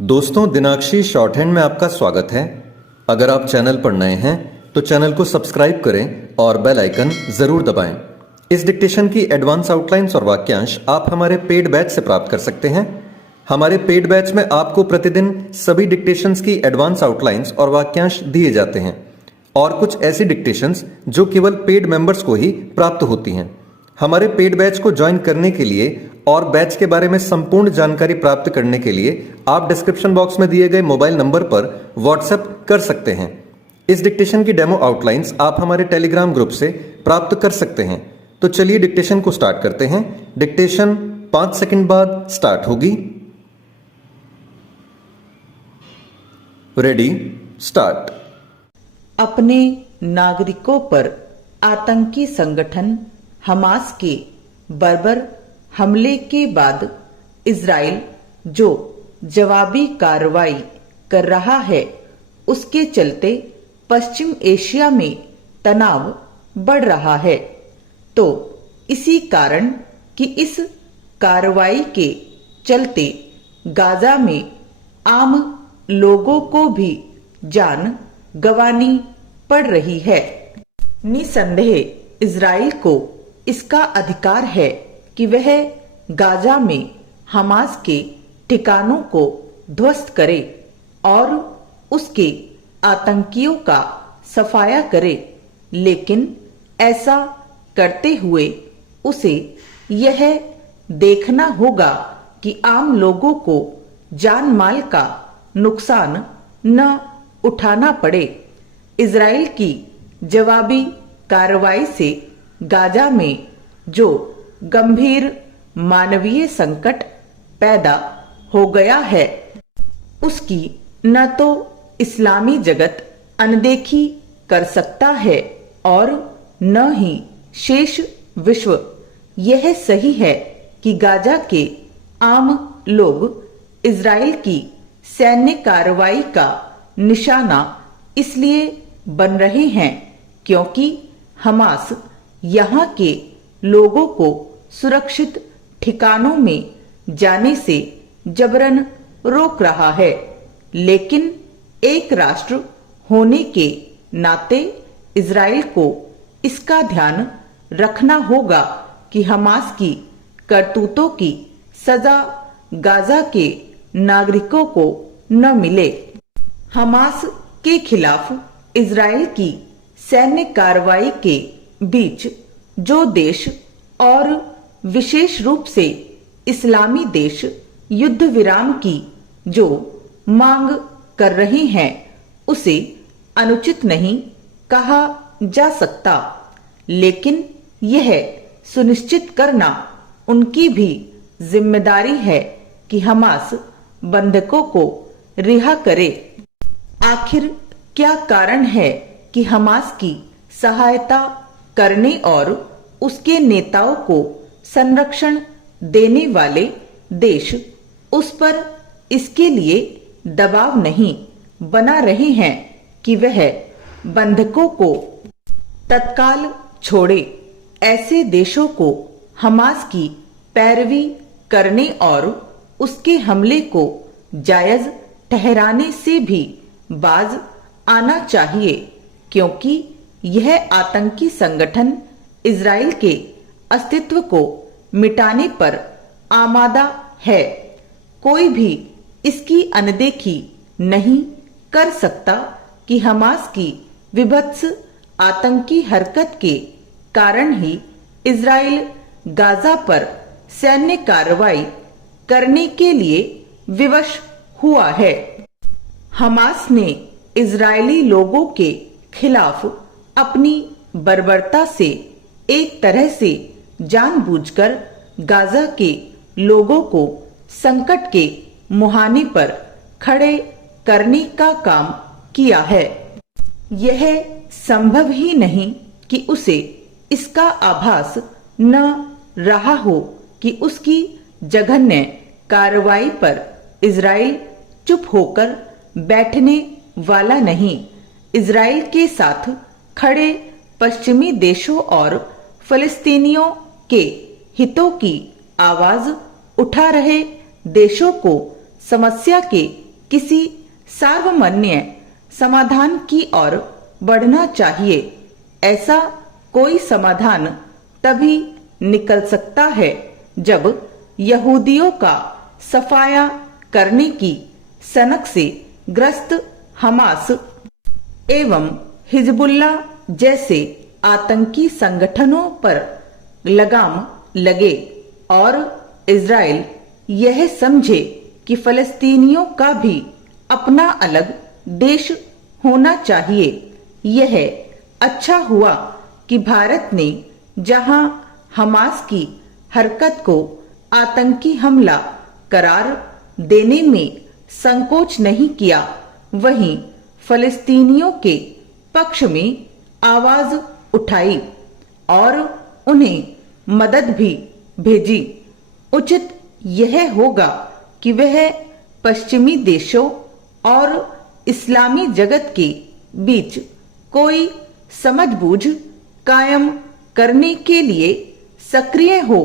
दोस्तों, दिनाक्षी short hand में आपका स्वागत है। अगर आप चैनल पर नए हैं तो चैनल को सब्सक्राइब करें और बेल आइकन जरूर दबाएं। इस डिक्टेशन की एडवांस आउटलाइंस और वाक्यांश आप हमारे पेड बैच से प्राप्त कर सकते हैं। हमारे पेड बैच में आपको प्रतिदिन सभी डिक्टेशंस की एडवांस आउटलाइंस और वाक्यांश दिए जाते हैं और कुछ ऐसी डिक्टेशंस जो केवल पेड मेंबर्स को ही प्राप्त होती हैं। हमारे पेड बैच को ज्वाइन करने के लिए और बैच के बारे में संपूर्ण जानकारी प्राप्त करने के लिए आप डिस्क्रिप्शन बॉक्स में दिए गए मोबाइल नंबर पर व्हाट्सएप कर सकते हैं। इस डिक्टेशन की डेमो आउटलाइंस आप हमारे टेलीग्राम ग्रुप से प्राप्त कर सकते हैं। तो चलिए डिक्टेशन को स्टार्ट करते हैं। डिक्टेशन 5 सेकंड बाद स्टार्ट होगी। Ready, start. अपने नागरिकों पर आतंकी संगठन हमास के बर्बर हमले के बाद इजराइल जो जवाबी कार्रवाई कर रहा है, उसके चलते पश्चिम एशिया में तनाव बढ़ रहा है। तो इसी कारण कि इस कार्रवाई के चलते गाजा में आम लोगों को भी जान गंवानी पड़ रही है। निसंदेह इजराइल को इसका अधिकार है कि वह गाजा में हमास के ठिकानों को ध्वस्त करे और उसके आतंकियों का सफाया करे, लेकिन ऐसा करते हुए उसे यह देखना होगा कि आम लोगों को जान माल का नुकसान न उठाना पड़े। इजराइल की जवाबी कार्रवाई से गाजा में जो गंभीर मानवीय संकट पैदा हो गया है, उसकी न तो इस्लामी जगत अनदेखी कर सकता है और न ही शेष विश्व। यह सही है कि गाजा के आम लोग इजराइल की सैन्य कार्रवाई का निशाना इसलिए बन रहे हैं क्योंकि हमास यहाँ के लोगों को सुरक्षित ठिकानों में जाने से जबरन रोक रहा है। लेकिन एक राष्ट्र होने के नाते इजराइल को इसका ध्यान रखना होगा कि हमास की करतूतों की सजा गाजा के नागरिकों को न मिले। हमास के खिलाफ इजराइल की सैन्य कार्रवाई के बीच जो देश और विशेष रूप से इस्लामी देश युद्ध विराम की जो मांग कर रहे हैं, उसे अनुचित नहीं कहा जा सकता, लेकिन यह सुनिश्चित करना उनकी भी जिम्मेदारी है कि हमास बंधकों को रिहा करे। आखिर क्या कारण है कि हमास की सहायता करने और उसके नेताओं को संरक्षण देने वाले देश उस पर इसके लिए दबाव नहीं बना रहे हैं कि वह बंधकों को तत्काल छोड़े। ऐसे देशों को हमास की पैरवी करने और उसके हमले को जायज ठहराने से भी बाज आना चाहिए, क्योंकि यह आतंकी संगठन इजराइल के अस्तित्व को मिटाने पर आमादा है। कोई भी इसकी अनदेखी नहीं कर सकता कि हमास की विभत्स आतंकी हरकत के कारण ही इजराइल गाजा पर सैन्य कार्रवाई करने के लिए विवश हुआ है। हमास ने इजरायली लोगों के खिलाफ अपनी बर्बरता से एक तरह से जानबूझकर गाजा के लोगों को संकट के मुहाने पर खड़े करने का काम किया है। यह संभव ही नहीं कि उसे इसका आभास न रहा हो कि उसकी जघन्य कार्रवाई पर इजराइल चुप होकर बैठने वाला नहीं। इजराइल के साथ खड़े पश्चिमी देशों और फिलिस्तीनियों के हितों की आवाज उठा रहे देशों को समस्या के किसी सार्वमान्य समाधान की ओर बढ़ना चाहिए। ऐसा कोई समाधान तभी निकल सकता है जब यहूदियों का सफाया करने की सनक से ग्रस्त हमास एवं हिजबुल्ला जैसे आतंकी संगठनों पर लगाम लगे और इजराइल यह समझे कि फलस्तीनियों का भी अपना अलग देश होना चाहिए। यह अच्छा हुआ कि भारत ने जहां हमास की हरकत को आतंकी हमला करार देने में संकोच नहीं किया, वहीं फलस्तीनियों के पक्ष में आवाज उठाई और उन्हें मदद भी भेजी। उचित यह होगा कि वह पश्चिमी देशों और इस्लामी जगत के बीच कोई समझबूझ कायम करने के लिए सक्रिय हो